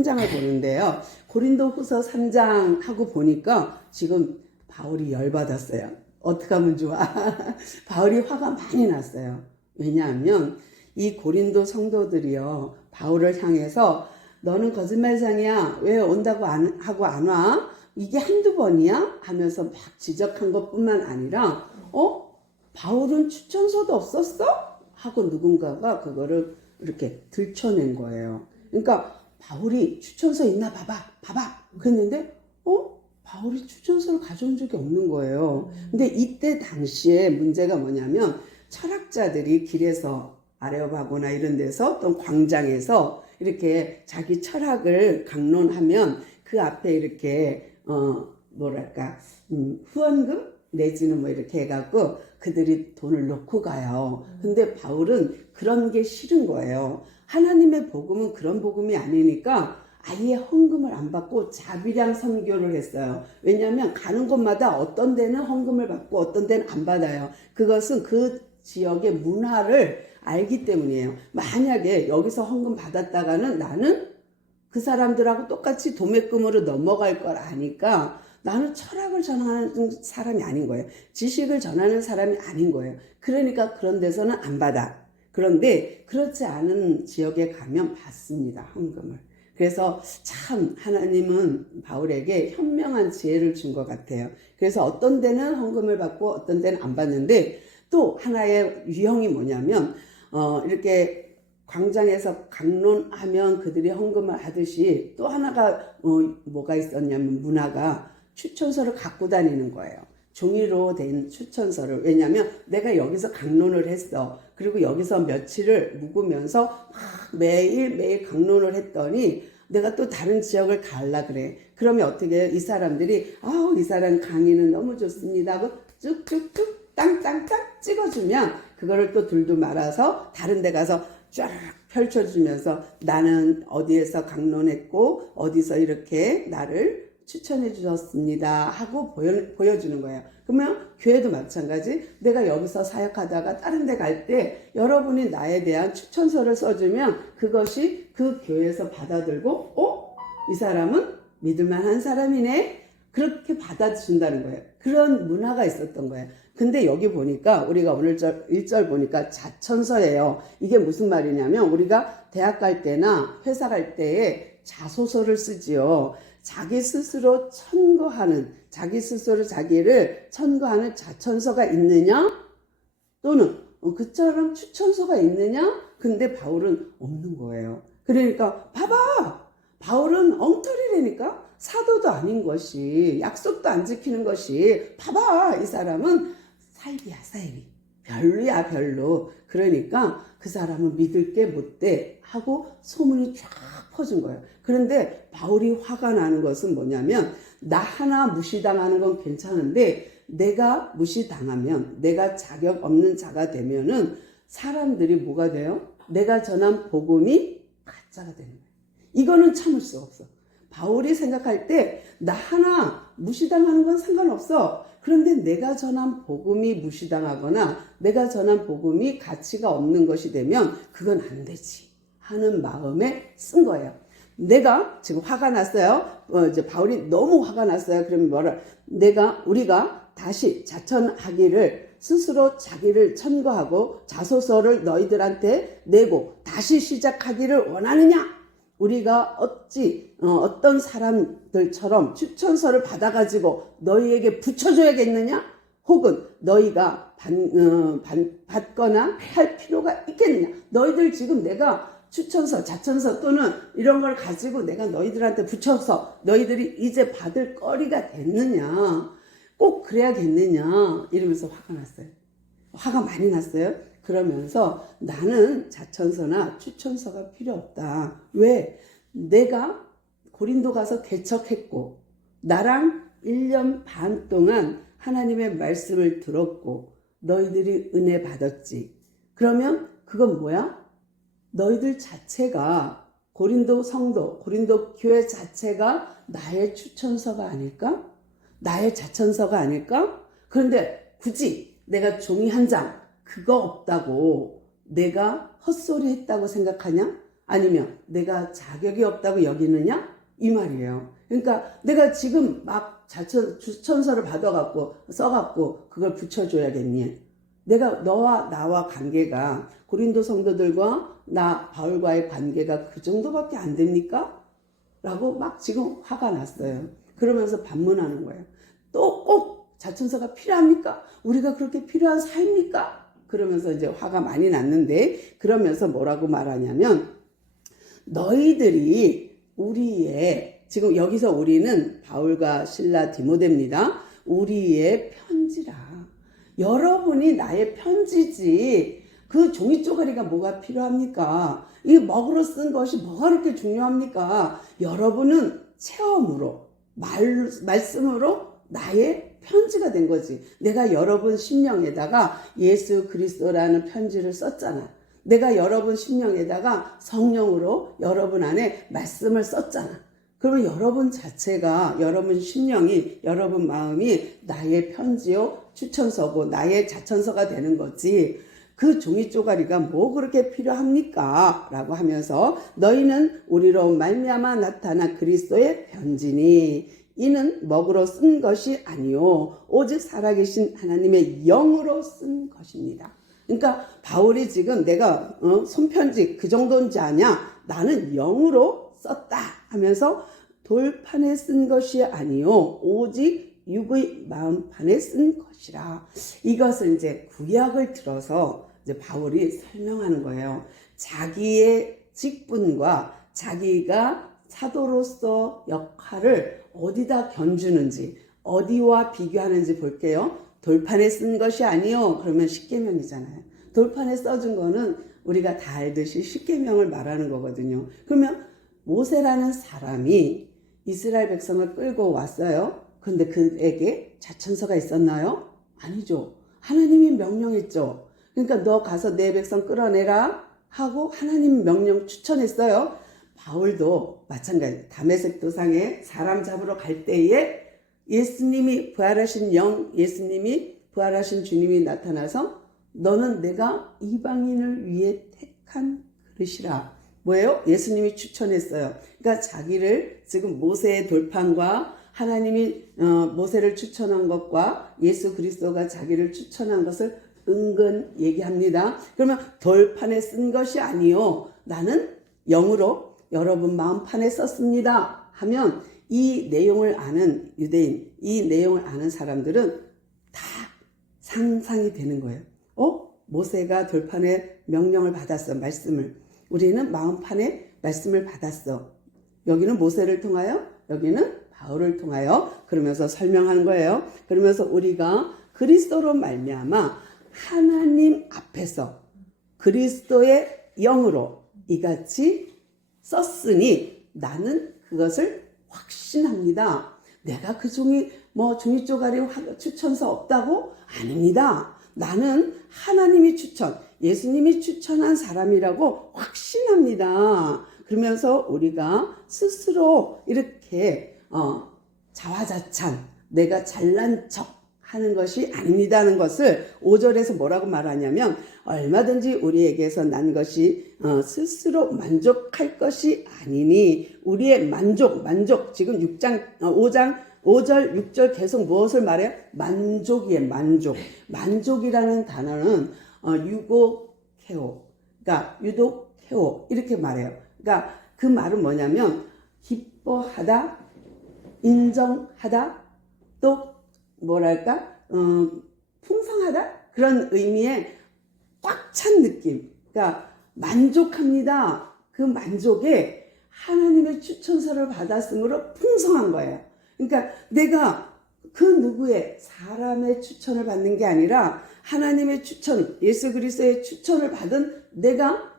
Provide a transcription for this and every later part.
3장을 보는데요. 고린도후서 3장 하고 보니까 지금 바울이 열받았어요. 어떻게 하면 좋아? 바울이 화가 많이 났어요. 왜냐하면 이 고린도 성도들이요, 바울을 향해서 너는 거짓말장이야, 왜 온다고 하고 안 와? 이게 한두 번이야? 하면서 막 지적한 것뿐만 아니라 바울은 추천서도 없었어? 하고 누군가가 그거를 이렇게 들춰낸 거예요. 그러니까 바울이 추천서 있나 봐봐 그랬는데 바울이 추천서를 가져온 적이 없는 거예요. 근데 이때 당시에 문제가 뭐냐면 철학자들이 길에서 아레오파고나 이런 데서 또 광장에서 이렇게 자기 철학을 강론하면 그 앞에 이렇게 후원금 내지는 뭐 이렇게 해갖고 그들이 돈을 놓고 가요. 근데 바울은 그런 게 싫은 거예요. 하나님의 복음은 그런 복음이 아니니까 아예 헌금을 안 받고 자비량 선교를 했어요. 왜냐하면 가는 곳마다 어떤 데는 헌금을 받고 어떤 데는 안 받아요. 그것은 그 지역의 문화를 알기 때문이에요. 만약에 여기서 헌금 받았다가는 나는 그 사람들하고 똑같이 도매금으로 넘어갈 걸 아니까 나는 철학을 전하는 사람이 아닌 거예요. 지식을 전하는 사람이 아닌 거예요. 그러니까 그런 데서는 안 받아. 그런데 그렇지 않은 지역에 가면 받습니다, 헌금을. 그래서 참 하나님은 바울에게 현명한 지혜를 준 것 같아요. 그래서 어떤 데는 헌금을 받고 어떤 데는 안 받는데, 또 하나의 유형이 뭐냐면 이렇게 광장에서 강론하면 그들이 헌금을 하듯이 또 하나가 뭐가 있었냐면 문화가 추천서를 갖고 다니는 거예요. 종이로 된 추천서를. 왜냐하면 내가 여기서 강론을 했어. 그리고 여기서 며칠을 묵으면서 막 매일 강론을 했더니 내가 또 다른 지역을 가려 그래. 그러면 어떻게 해요? 이 사람들이 이 사람 강의는 너무 좋습니다 하고 쭉쭉쭉 땅땅땅 찍어주면 그거를 또 둘도 말아서 다른 데 가서 쫙 펼쳐주면서 나는 어디에서 강론했고 어디서 이렇게 나를 추천해 주셨습니다 하고 보여주는 거예요. 그러면 교회도 마찬가지. 내가 여기서 사역하다가 다른 데 갈 때 여러분이 나에 대한 추천서를 써주면 그것이 그 교회에서 받아들고 이 사람은 믿을만한 사람이네, 그렇게 받아준다는 거예요. 그런 문화가 있었던 거예요. 근데 여기 보니까 우리가 오늘 1절 보니까 자천서예요. 이게 무슨 말이냐면 우리가 대학 갈 때나 회사 갈 때에 자소서를 쓰지요. 자기 스스로 자기 스스로 자기를 천거하는 자천서가 있느냐? 또는 그처럼 추천서가 있느냐? 근데 바울은 없는 거예요. 그러니까 봐봐! 바울은 엉터리라니까? 사도도 아닌 것이, 약속도 안 지키는 것이, 봐봐! 이 사람은 사이비야, 사이비. 별로야, 별로. 그러니까 그 사람은 믿을 게 못 돼 하고 소문이 쫙 퍼진 거예요. 그런데 바울이 화가 나는 것은 뭐냐면 나 하나 무시당하는 건 괜찮은데 내가 무시당하면, 내가 자격 없는 자가 되면은 사람들이 뭐가 돼요? 내가 전한 복음이 가짜가 되는 거예요. 이거는 참을 수 없어. 바울이 생각할 때 나 하나 무시당하는 건 상관없어. 그런데 내가 전한 복음이 무시당하거나 내가 전한 복음이 가치가 없는 것이 되면 그건 안 되지 하는 마음에 쓴 거예요. 내가 지금 화가 났어요. 이제 바울이 너무 화가 났어요. 그러면 우리가 다시 자천하기를, 스스로 자기를 천거하고 자소서를 너희들한테 내고 다시 시작하기를 원하느냐? 우리가 어떤 사람들처럼 추천서를 받아가지고 너희에게 붙여줘야겠느냐? 혹은 너희가 받거나 할 필요가 있겠느냐? 너희들 지금 내가 추천서, 자천서 또는 이런 걸 가지고 내가 너희들한테 붙여서 너희들이 이제 받을 거리가 됐느냐? 꼭 그래야겠느냐? 이러면서 화가 났어요. 화가 많이 났어요. 그러면서 나는 자천서나 추천서가 필요 없다. 왜? 내가 고린도 가서 개척했고 나랑 1년 반 동안 하나님의 말씀을 들었고 너희들이 은혜 받았지. 그러면 그건 뭐야? 너희들 자체가, 고린도 성도, 고린도 교회 자체가 나의 추천서가 아닐까? 나의 자천서가 아닐까? 그런데 굳이 내가 종이 한 장 그거 없다고 내가 헛소리 했다고 생각하냐? 아니면 내가 자격이 없다고 여기느냐? 이 말이에요. 그러니까 내가 지금 막 추천서를 받아갖고 써갖고 그걸 붙여줘야겠니? 내가 너와 나와 관계가 고린도 성도들과 나 바울과의 관계가 그 정도밖에 안 됩니까? 라고 막 지금 화가 났어요. 그러면서 반문하는 거예요. 또 꼭 자천서가 필요합니까? 우리가 그렇게 필요한 사이입니까? 그러면서 이제 화가 많이 났는데, 그러면서 뭐라고 말하냐면, 너희들이 우리의, 지금 여기서 우리는 바울과 실라 디모데입니다. 우리의 편지라. 여러분이 나의 편지지. 그 종이 쪼가리가 뭐가 필요합니까? 이 먹으러 쓴 것이 뭐가 그렇게 중요합니까? 여러분은 체험으로, 말씀으로 나의 편지가 된 거지. 내가 여러분 심령에다가 예수 그리스도라는 편지를 썼잖아. 내가 여러분 심령에다가 성령으로 여러분 안에 말씀을 썼잖아. 그러면 여러분 자체가, 여러분 심령이, 여러분 마음이 나의 편지요, 추천서고 나의 자천서가 되는 거지. 그 종이 쪼가리가 뭐 그렇게 필요합니까? 라고 하면서, 너희는 우리로 말미암아 나타난 그리스도의 편지니 이는 먹으로 쓴 것이 아니요 오직 살아계신 하나님의 영으로 쓴 것입니다. 그러니까 바울이 지금 내가 손편지 그 정도인지 아냐? 나는 영으로 썼다 하면서 돌판에 쓴 것이 아니요 오직 육의 마음판에 쓴 것이라. 이것을 이제 구약을 들어서 이제 바울이 설명하는 거예요. 자기의 직분과 자기가 사도로서 역할을 어디다 견주는지, 어디와 비교하는지 볼게요. 돌판에 쓴 것이 아니요. 그러면 십계명이잖아요. 돌판에 써준 거는 우리가 다 알듯이 십계명을 말하는 거거든요. 그러면 모세라는 사람이 이스라엘 백성을 끌고 왔어요. 근데 그에게 자천서가 있었나요? 아니죠. 하나님이 명령했죠. 그러니까 너 가서 내 백성 끌어내라 하고 하나님 명령 추천했어요. 바울도 마찬가지. 다메섹 도상에 사람 잡으러 갈 때에 예수님이 부활하신 예수님이 부활하신 주님이 나타나서 너는 내가 이방인을 위해 택한 그릇이라. 뭐예요? 예수님이 추천했어요. 그러니까 자기를 지금 모세의 돌판과 하나님이 모세를 추천한 것과 예수 그리스도가 자기를 추천한 것을 은근 얘기합니다. 그러면 돌판에 쓴 것이 아니요 나는 영으로 여러분 마음판에 썼습니다 하면, 이 내용을 아는 유대인, 이 내용을 아는 사람들은 다 상상이 되는 거예요. 모세가 돌판에 명령을 받았어. 말씀을. 우리는 마음판에 말씀을 받았어. 여기는 모세를 통하여, 여기는 바울을 통하여. 그러면서 설명하는 거예요. 그러면서 우리가 그리스도로 말미암아 하나님 앞에서 그리스도의 영으로 이같이 썼으니 나는 그것을 확신합니다. 내가 그 종이 쪼가리 추천서 없다고? 아닙니다. 나는 하나님이 예수님이 추천한 사람이라고 확신합니다. 그러면서 우리가 스스로 이렇게 자화자찬, 내가 잘난 척 하는 것이 아닙니다는 것을 5절에서 뭐라고 말하냐면, 얼마든지 우리에게서 난 것이 스스로 만족할 것이 아니니 우리의 만족 지금 5장 5절 6절 계속 무엇을 말해요? 만족이에요. 만족이라는 단어는 유고케오, 그러니까 유도케오 이렇게 말해요. 그러니까 그 말은 뭐냐면 기뻐하다, 인정하다, 또 뭐랄까 풍성하다, 그런 의미의 꽉 찬 느낌. 그러니까 만족합니다. 그 만족에 하나님의 추천서를 받았으므로 풍성한 거예요. 그러니까 내가 그 누구의 사람의 추천을 받는 게 아니라 하나님의 추천, 예수 그리스도의 추천을 받은 내가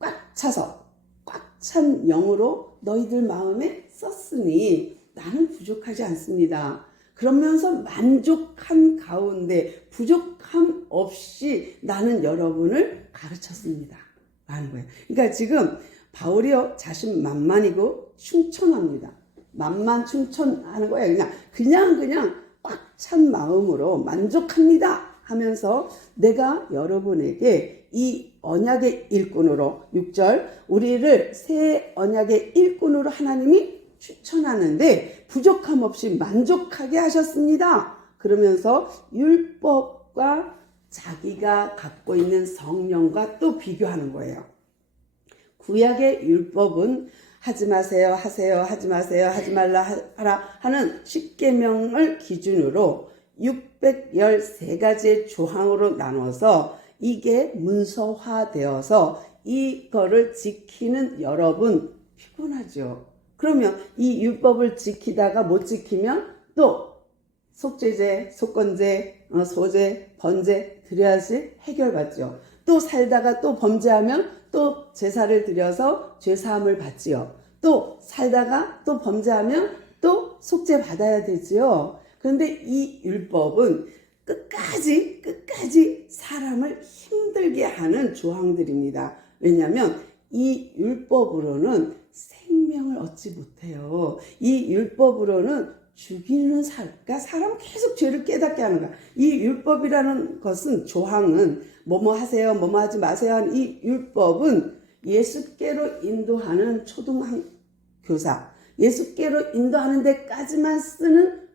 꽉 차서 꽉 찬 영으로 너희들 마음에 썼으니 나는 부족하지 않습니다. 그러면서 만족한 가운데 부족함 없이 나는 여러분을 가르쳤습니다 라는 거예요. 그러니까 지금 바울이요 자신 만만이고 충천합니다. 충천하는 거예요. 그냥 꽉 찬 마음으로 만족합니다 하면서 내가 여러분에게 이 언약의 일꾼으로 6절 우리를 새 언약의 일꾼으로 하나님이 추천하는데 부족함 없이 만족하게 하셨습니다. 그러면서 율법과 자기가 갖고 있는 성령과 또 비교하는 거예요. 구약의 율법은 하지 마세요, 하세요, 하지 마세요, 하지 말라 하라 하는 10계명을 기준으로 613가지의 조항으로 나눠서 이게 문서화되어서 이거를 지키는 여러분 피곤하죠. 그러면 이 율법을 지키다가 못 지키면 또 속죄제, 속건제, 소제, 번제 드려야지 해결받죠. 또 살다가 또 범죄하면 또 제사를 드려서 죄사함을 받지요. 또 살다가 또 범죄하면 또 속죄 받아야 되지요. 그런데 이 율법은 끝까지 사람을 힘들게 하는 조항들입니다. 왜냐하면 이 율법으로는 생명을 얻지 못해요. 이 율법으로는 죽이는 그러니까 사람 계속 죄를 깨닫게 하는 거야. 이 율법이라는 것은 조항은 뭐뭐 하세요, 뭐뭐 하지 마세요 하는 이 율법은 예수께로 인도하는 초등교사, 예수께로 인도하는 데까지만 쓰는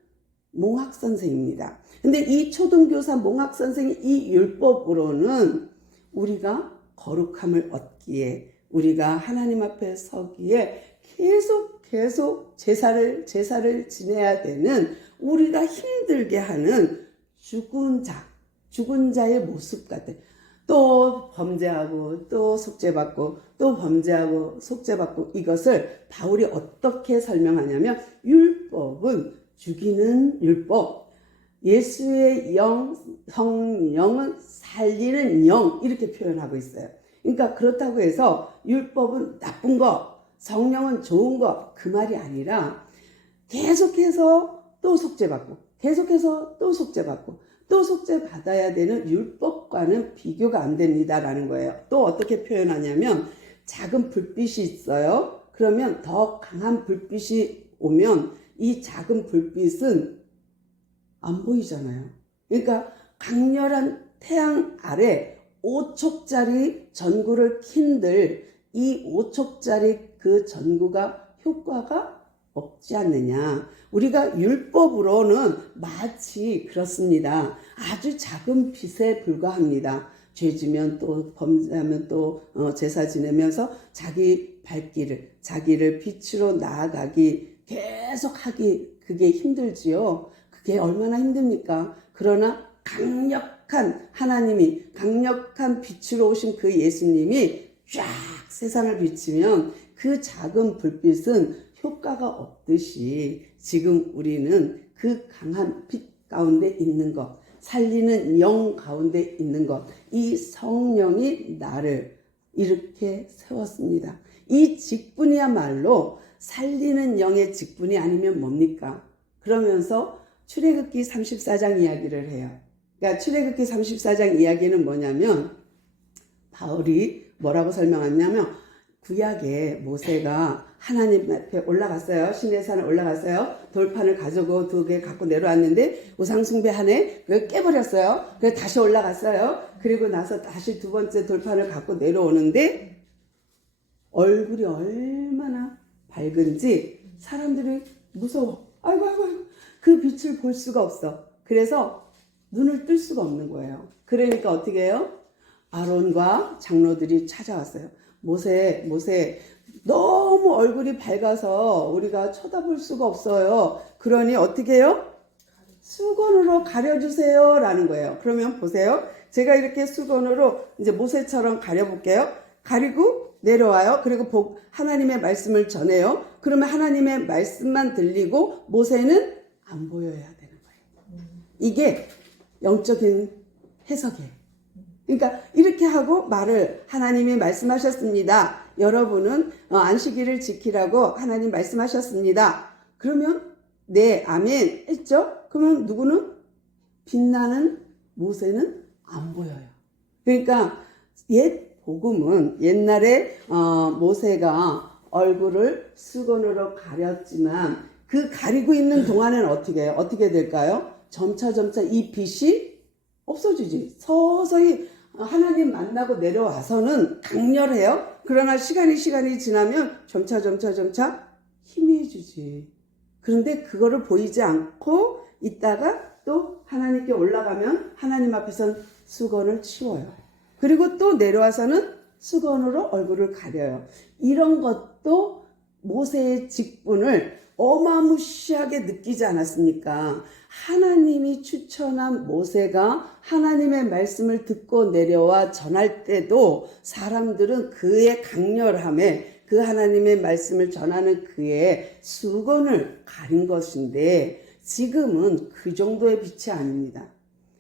몽학선생입니다. 근데 이 초등교사 몽학선생이 이 율법으로는 우리가 거룩함을 얻기에, 우리가 하나님 앞에 서기에 계속 제사를 지내야 되는 우리가 힘들게 하는 죽은 자의 모습 같아. 또 범죄하고 또 속죄받고 또 범죄하고 속죄받고 이것을 바울이 어떻게 설명하냐면 율법은 죽이는 율법, 예수의 성령은 살리는 영 이렇게 표현하고 있어요. 그러니까 그렇다고 해서 율법은 나쁜 거, 성령은 좋은 거 그 말이 아니라 계속해서 또 속죄받고 계속해서 또 속죄받고 또 속죄받아야 되는 율법과는 비교가 안 됩니다라는 거예요. 또 어떻게 표현하냐면 작은 불빛이 있어요. 그러면 더 강한 불빛이 오면 이 작은 불빛은 안 보이잖아요. 그러니까 강렬한 태양 아래 5촉짜리 전구를 킨들 이 5촉짜리 그 전구가 효과가 없지 않느냐. 우리가 율법으로는 마치 그렇습니다. 아주 작은 빛에 불과합니다. 죄지면 또 범죄하면 또 제사 지내면서 자기 발길을 자기를 빛으로 나아가기 계속 하기 그게 힘들지요. 그게 얼마나 힘듭니까? 그러나 강력한 하나님이 강력한 빛으로 오신 그 예수님이 쫙 세상을 비치면 그 작은 불빛은 효과가 없듯이 지금 우리는 그 강한 빛 가운데 있는 것, 살리는 영 가운데 있는 것, 이 성령이 나를 이렇게 세웠습니다. 이 직분이야말로 살리는 영의 직분이 아니면 뭡니까? 그러면서 출애굽기 34장 이야기를 해요. 그러니까 출애굽기 34장 이야기는 뭐냐면 바울이 뭐라고 설명하냐면 구약에 모세가 하나님 앞에 올라갔어요. 시내산에 올라갔어요. 돌판을 가지고 2개 갖고 내려왔는데 우상숭배하네. 그걸 깨버렸어요. 그래서 다시 올라갔어요. 그리고 나서 다시 2번째 돌판을 갖고 내려오는데 얼굴이 얼마나 밝은지 사람들이 무서워. 아이고 그 빛을 볼 수가 없어. 그래서 눈을 뜰 수가 없는 거예요. 그러니까 어떻게 해요? 아론과 장로들이 찾아왔어요. 모세 너무 얼굴이 밝아서 우리가 쳐다볼 수가 없어요. 그러니 어떻게 해요? 수건으로 가려주세요 라는 거예요. 그러면 보세요. 제가 이렇게 수건으로 이제 모세처럼 가려볼게요. 가리고 내려와요. 그리고 하나님의 말씀을 전해요. 그러면 하나님의 말씀만 들리고 모세는 안 보여야 되는 거예요. 이게 영적인 해석이에요. 그러니까 이렇게 하고 말을 하나님이 말씀하셨습니다. 여러분은 안식일을 지키라고 하나님 말씀하셨습니다. 그러면 네 아멘 했죠? 그러면 누구는 빛나는 모세는 안 보여요. 그러니까 옛 복음은 옛날에 모세가 얼굴을 수건으로 가렸지만 그 가리고 있는 동안에는 어떻게 해요? 어떻게 될까요? 점차 이 빛이 없어지지. 서서히 하나님 만나고 내려와서는 강렬해요. 그러나 시간이 지나면 점차 희미해지지. 그런데 그거를 보이지 않고 있다가 또 하나님께 올라가면 하나님 앞에선 수건을 치워요. 그리고 또 내려와서는 수건으로 얼굴을 가려요. 이런 것도 모세의 직분을 어마무시하게 느끼지 않았습니까? 하나님이 추천한 모세가 하나님의 말씀을 듣고 내려와 전할 때도 사람들은 그의 강렬함에 그 하나님의 말씀을 전하는 그의 수건을 가린 것인데 지금은 그 정도의 빛이 아닙니다.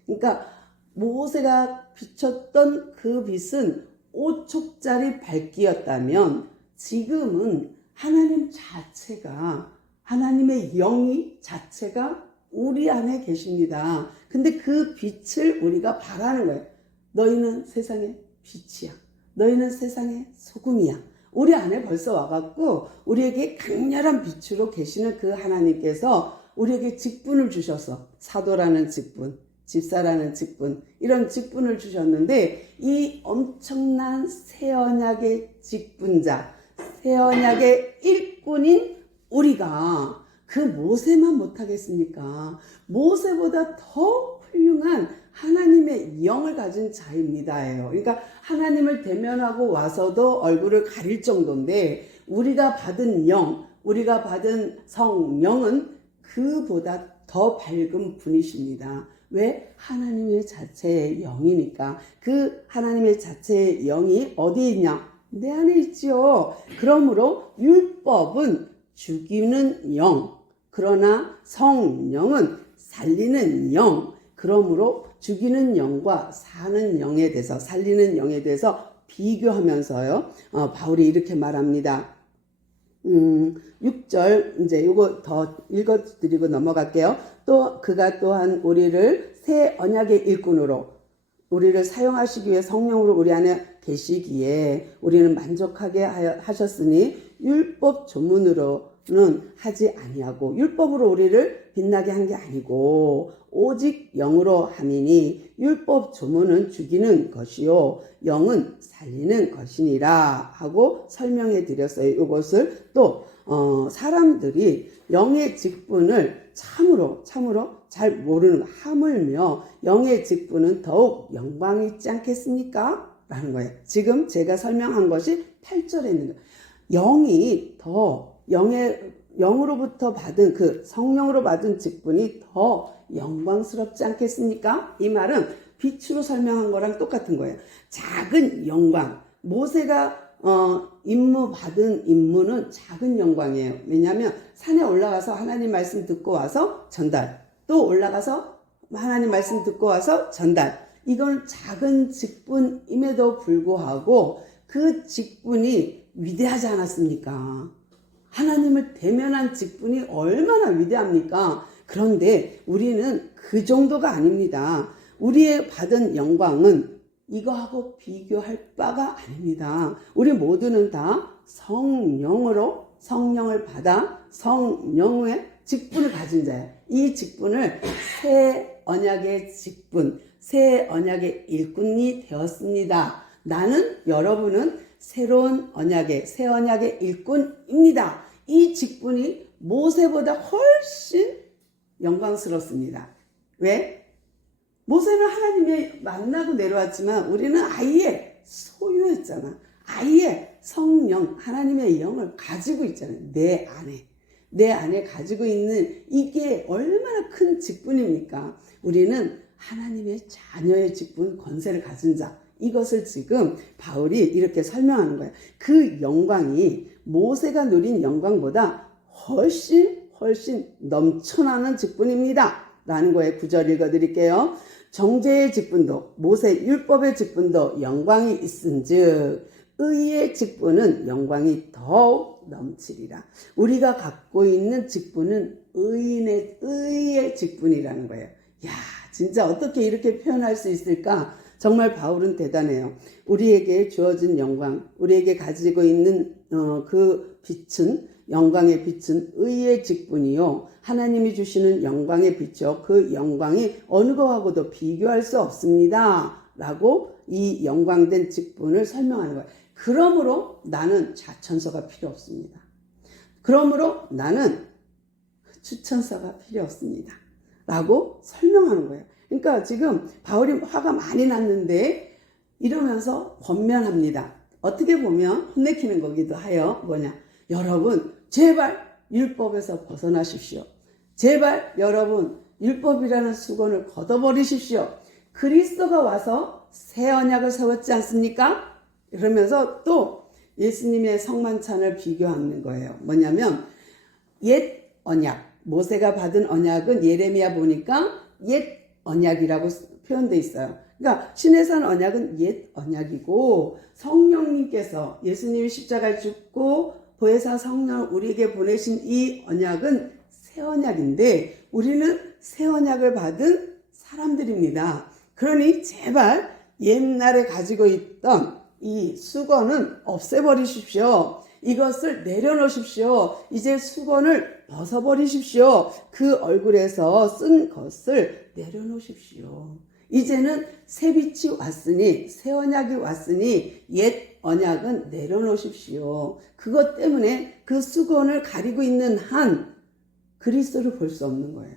그러니까 모세가 비쳤던 그 빛은 5촉짜리 밝기였다면 지금은 하나님 자체가 하나님의 영이 자체가 우리 안에 계십니다. 근데 그 빛을 우리가 바라는 거예요. 너희는 세상의 빛이야. 너희는 세상의 소금이야. 우리 안에 벌써 와갖고 우리에게 강렬한 빛으로 계시는 그 하나님께서 우리에게 직분을 주셔서 사도라는 직분, 집사라는 직분, 이런 직분을 주셨는데 이 엄청난 새 언약의 직분자, 새 언약의 일꾼인 우리가 그 모세만 못하겠습니까? 모세보다 더 훌륭한 하나님의 영을 가진 자입니다예요. 그러니까 하나님을 대면하고 와서도 얼굴을 가릴 정도인데 우리가 받은 영, 우리가 받은 성령은 그보다 더 밝은 분이십니다. 왜? 하나님의 자체의 영이니까. 그 하나님의 자체의 영이 어디에 있냐? 내 안에 있지요. 그러므로 율법은 죽이는 영, 그러나 성령은 살리는 영. 그러므로 죽이는 영과 사는 영에 대해서, 살리는 영에 대해서 비교하면서요, 바울이 이렇게 말합니다. 6절 이제 요거 더 읽어드리고 넘어갈게요. 또 그가 또한 우리를 새 언약의 일꾼으로 우리를 사용하시기 위해 성령으로 우리 안에 계시기에 우리는 만족하게 하셨으니 율법 조문으로는 하지 아니하고, 율법으로 우리를 빛나게 한 게 아니고 오직 영으로 함이니 율법 조문은 죽이는 것이요 영은 살리는 것이니라 하고 설명해 드렸어요. 이것을 또 사람들이 영의 직분을 참으로 잘 모르는, 하물며 영의 직분은 더욱 영광이 있지 않겠습니까? 라는 거예요. 지금 제가 설명한 것이 8절에 있는 거예요. 영이 더 영으로부터 받은 그 성령으로 받은 직분이 더 영광스럽지 않겠습니까? 이 말은 빛으로 설명한 거랑 똑같은 거예요. 작은 영광, 모세가 받은 임무는 작은 영광이에요. 왜냐하면 산에 올라가서 하나님 말씀 듣고 와서 전달, 또 올라가서 하나님 말씀 듣고 와서 전달, 이건 작은 직분임에도 불구하고 그 직분이 위대하지 않았습니까? 하나님을 대면한 직분이 얼마나 위대합니까? 그런데 우리는 그 정도가 아닙니다. 우리의 받은 영광은 이거하고 비교할 바가 아닙니다. 우리 모두는 다 성령을 받아 성령의 직분을 가진 자예요. 이 직분을 새 언약의 직분, 새 언약의 일꾼이 되었습니다. 나는, 여러분은 새로운 언약의, 새 언약의 일꾼입니다. 이 직분이 모세보다 훨씬 영광스럽습니다. 왜? 모세는 하나님이 만나고 내려왔지만 우리는 아예 소유했잖아. 아예 성령, 하나님의 영을 가지고 있잖아요. 내 안에 가지고 있는 이게 얼마나 큰 직분입니까? 우리는 하나님의 자녀의 직분, 권세를 가진 자. 이것을 지금 바울이 이렇게 설명하는 거예요. 그 영광이 모세가 누린 영광보다 훨씬 넘쳐나는 직분입니다. 라는 거에 9절 읽어드릴게요. 정죄의 직분도 모세 율법의 직분도 영광이 있은즉 의의 직분은 영광이 더욱 넘치리라. 우리가 갖고 있는 직분은 의의 직분이라는 거예요. 야, 진짜 어떻게 이렇게 표현할 수 있을까? 정말 바울은 대단해요. 우리에게 주어진 영광, 우리에게 가지고 있는 그 빛은 영광의 빛은 의의 직분이요 하나님이 주시는 영광의 빛이요 그 영광이 어느 거하고도 비교할 수 없습니다 라고 이 영광된 직분을 설명하는 거예요. 그러므로 나는 자천서가 필요 없습니다. 그러므로 나는 추천서가 필요 없습니다 라고 설명하는 거예요. 그러니까 지금 바울이 화가 많이 났는데 이러면서 권면합니다. 어떻게 보면 혼내키는 거기도 하여 뭐냐, 여러분 제발 율법에서 벗어나십시오. 제발 여러분 율법이라는 수건을 걷어버리십시오. 그리스도가 와서 새 언약을 세웠지 않습니까? 그러면서 또 예수님의 성만찬을 비교하는 거예요. 뭐냐면 옛 언약, 모세가 받은 언약은 예레미야 보니까 옛 언약이라고 표현되어 있어요. 그러니까 신해산 언약은 옛 언약이고 성령님께서 예수님이 십자가를 죽고 보혜사 성령을 우리에게 보내신 이 언약은 새 언약인데 우리는 새 언약을 받은 사람들입니다. 그러니 제발 옛날에 가지고 있던 이 수건은 없애버리십시오. 이것을 내려놓으십시오. 이제 수건을 벗어버리십시오. 그 얼굴에서 쓴 것을 내려놓으십시오. 이제는 새 빛이 왔으니 새 언약이 왔으니 옛 언약은 내려놓으십시오. 그것 때문에 그 수건을 가리고 있는 한 그리스도를 볼 수 없는 거예요.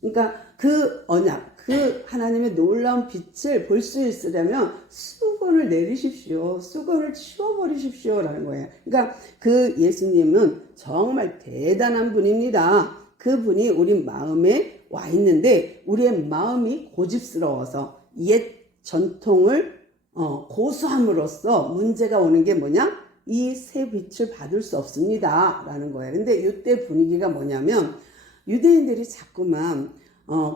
그러니까 그 언약, 그 하나님의 놀라운 빛을 볼 수 있으려면 수건을 내리십시오. 수건을 치워버리십시오라는 거예요. 그러니까 그 예수님은 정말 대단한 분입니다. 그 분이 우리 마음에 와 있는데 우리의 마음이 고집스러워서 옛 전통을 고수함으로써 문제가 오는 게 뭐냐? 이 새 빛을 받을 수 없습니다 라는 거예요. 근데 이때 분위기가 뭐냐면 유대인들이 자꾸만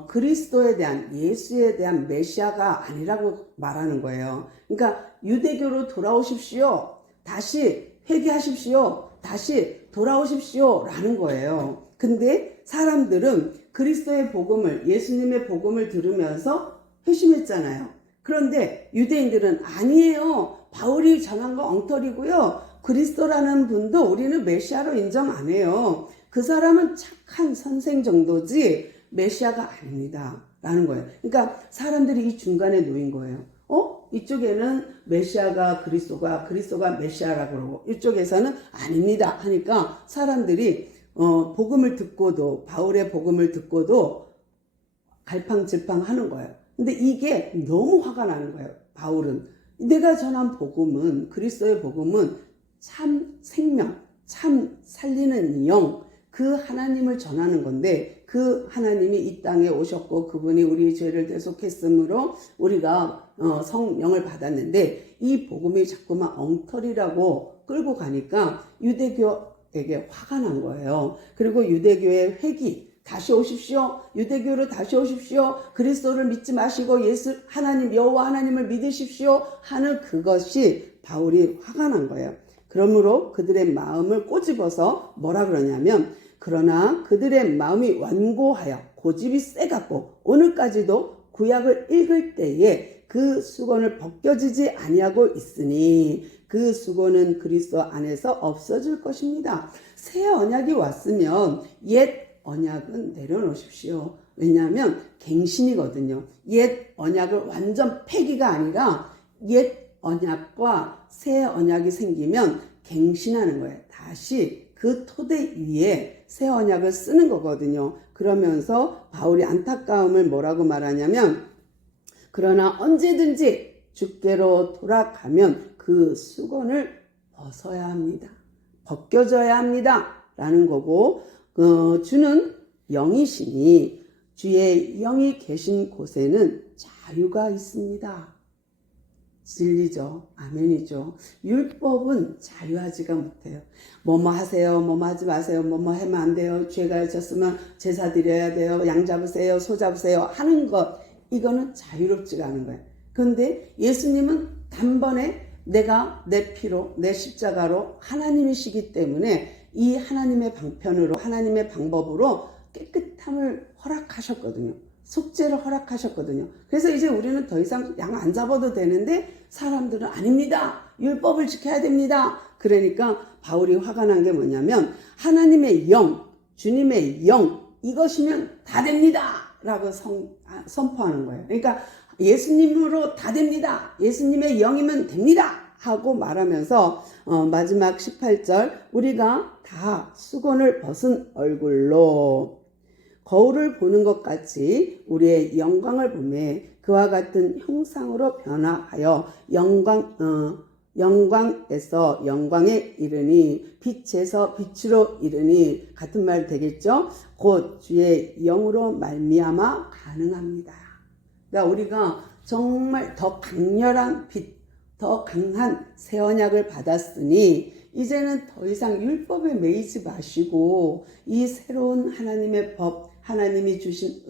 그리스도에 대한 예수에 대한 메시아가 아니라고 말하는 거예요. 그러니까 유대교로 돌아오십시오. 다시 회개하십시오. 다시 돌아오십시오 라는 거예요. 근데 사람들은 그리스도의 복음을, 예수님의 복음을 들으면서 회심했잖아요. 그런데 유대인들은 아니에요. 바울이 전한 거 엉터리고요. 그리스도라는 분도 우리는 메시아로 인정 안 해요. 그 사람은 착한 선생 정도지 메시아가 아닙니다 라는 거예요. 그러니까 사람들이 이 중간에 놓인 거예요. 이쪽에는 메시아가 그리스도가 메시아라고 그러고 이쪽에서는 아닙니다 하니까 사람들이 복음을 듣고도 바울의 복음을 듣고도 갈팡질팡 하는 거예요. 근데 이게 너무 화가 나는 거예요. 바울은 내가 전한 복음은 그리스도의 복음은 참 생명, 참 살리는 영, 그 하나님을 전하는 건데 그 하나님이 이 땅에 오셨고 그분이 우리 죄를 대속했으므로 우리가 성령을 받았는데 이 복음이 자꾸만 엉터리라고 끌고 가니까 유대교에게 화가 난 거예요. 그리고 유대교의 회기, 다시 오십시오. 유대교로 다시 오십시오. 그리스도를 믿지 마시고 예수 하나님 여호와 하나님을 믿으십시오 하는 그것이 바울이 화가 난 거예요. 그러므로 그들의 마음을 꼬집어서 뭐라 그러냐면 그러나 그들의 마음이 완고하여 고집이 세갖고 오늘까지도 구약을 읽을 때에 그 수건을 벗겨지지 아니하고 있으니 그 수건은 그리스도 안에서 없어질 것입니다. 새 언약이 왔으면 옛 언약은 내려놓으십시오. 왜냐하면 갱신이거든요. 옛 언약을 완전 폐기가 아니라 옛 언약과 새 언약이 생기면 갱신하는 거예요. 다시 그 토대 위에 새 언약을 쓰는 거거든요. 그러면서 바울이 안타까움을 뭐라고 말하냐면 그러나 언제든지 주께로 돌아가면 그 수건을 벗어야 합니다. 벗겨져야 합니다. 라는 거고 주는 영이시니 주의 영이 계신 곳에는 자유가 있습니다. 진리죠. 아멘이죠. 율법은 자유하지가 못해요. 뭐뭐 하세요. 뭐뭐 하지 마세요. 뭐뭐 하면 안 돼요. 죄가 졌으면 제사 드려야 돼요. 양 잡으세요. 소 잡으세요. 하는 것. 이거는 자유롭지가 않은 거예요. 그런데 예수님은 단번에 내가 내 피로 내 십자가로 하나님이시기 때문에 이 하나님의 방편으로 하나님의 방법으로 깨끗함을 허락하셨거든요. 속죄를 허락하셨거든요. 그래서 이제 우리는 더 이상 양 안 잡아도 되는데 사람들은 아닙니다. 율법을 지켜야 됩니다. 그러니까 바울이 화가 난 게 뭐냐면 하나님의 영, 주님의 영, 이것이면 다 됩니다 라고 선포하는 거예요. 그러니까 예수님으로 다 됩니다. 예수님의 영이면 됩니다 하고 말하면서 마지막 18절 우리가 다 수건을 벗은 얼굴로 거울을 보는 것 같이 우리의 영광을 보매 그와 같은 형상으로 변화하여 영광에서 영광에 이르니 빛에서 빛으로 이르니 같은 말 되겠죠? 곧 주의 영으로 말미암아 가능합니다. 그러니까 우리가 정말 더 강렬한 빛, 더 강한 새 언약을 받았으니 이제는 더 이상 율법에 매이지 마시고 이 새로운 하나님의 법, 하나님이 주신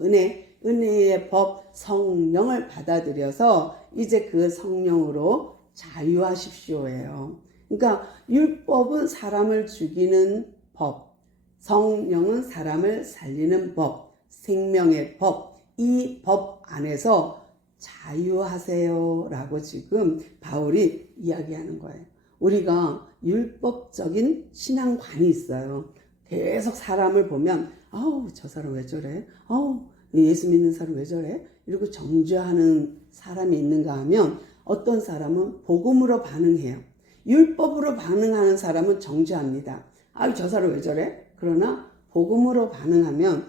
은혜의 법, 성령을 받아들여서 이제 그 성령으로 자유하십시오예요. 그러니까 율법은 사람을 죽이는 법, 성령은 사람을 살리는 법, 생명의 법, 이 법 안에서 자유하세요 라고 지금 바울이 이야기하는 거예요. 우리가 율법적인 신앙관이 있어요. 계속 사람을 보면 아우 저 사람 왜 저래? 아우 예수 믿는 사람 왜 저래? 이러고 정죄하는 사람이 있는가 하면 어떤 사람은 복음으로 반응해요. 율법으로 반응하는 사람은 정죄합니다. 아우 저 사람 왜 저래? 그러나 복음으로 반응하면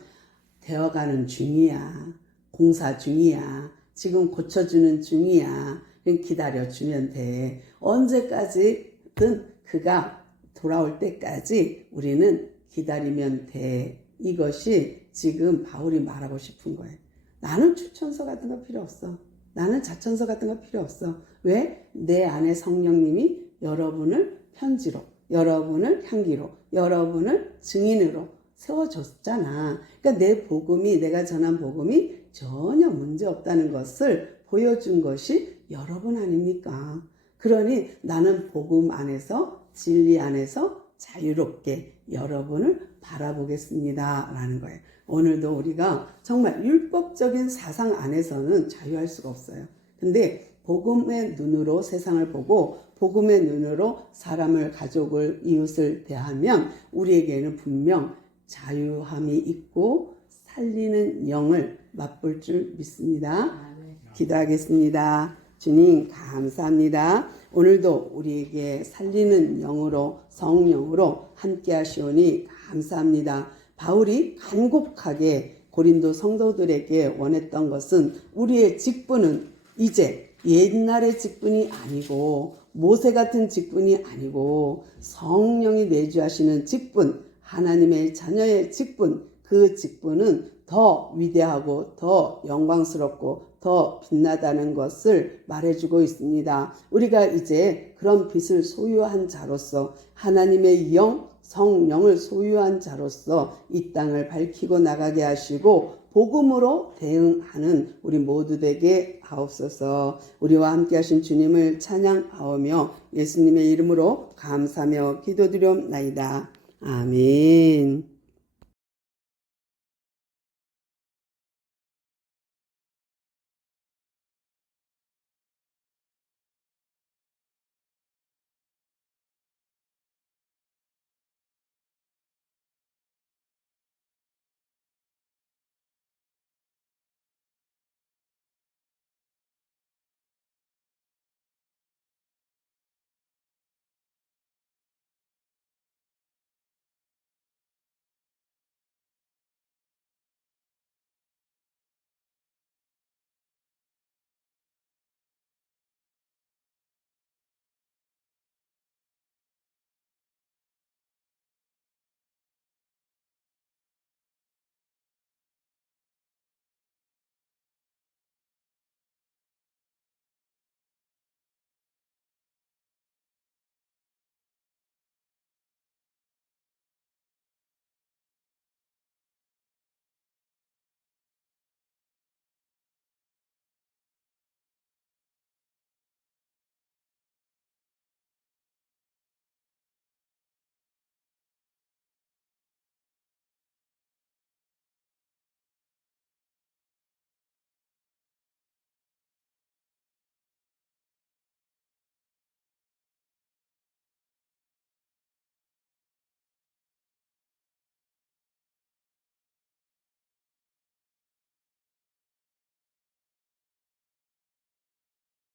되어가는 중이야. 공사 중이야. 지금 고쳐주는 중이야. 기다려주면 돼. 언제까지든 그가 돌아올 때까지 우리는 기다리면 돼. 이것이 지금 바울이 말하고 싶은 거예요. 나는 추천서 같은 거 필요 없어. 나는 자천서 같은 거 필요 없어. 왜? 내 안에 성령님이 여러분을 편지로, 여러분을 향기로, 여러분을 증인으로 세워줬잖아. 그러니까 내 복음이, 내가 전한 복음이 전혀 문제 없다는 것을 보여준 것이 여러분 아닙니까? 그러니 나는 복음 안에서, 진리 안에서 자유롭게 여러분을 바라보겠습니다 라는 거예요. 오늘도 우리가 정말 율법적인 사상 안에서는 자유할 수가 없어요. 근데 복음의 눈으로 세상을 보고 복음의 눈으로 사람을, 가족을, 이웃을 대하면 우리에게는 분명 자유함이 있고 살리는 영을 맛볼 줄 믿습니다. 기도하겠습니다. 주님 감사합니다. 오늘도 우리에게 살리는 영으로, 성령으로 함께 하시오니 감사합니다. 바울이 간곡하게 고린도 성도들에게 원했던 것은 우리의 직분은 이제 옛날의 직분이 아니고 모세 같은 직분이 아니고 성령이 내주하시는 직분, 하나님의 자녀의 직분, 그 직분은 더 위대하고 더 영광스럽고 더 빛나다는 것을 말해주고 있습니다. 우리가 이제 그런 빛을 소유한 자로서 하나님의 영, 성령을 소유한 자로서 이 땅을 밝히고 나가게 하시고 복음으로 대응하는 우리 모두 되게 하옵소서. 우리와 함께 하신 주님을 찬양하오며 예수님의 이름으로 감사하며 기도드리옵나이다. 아멘.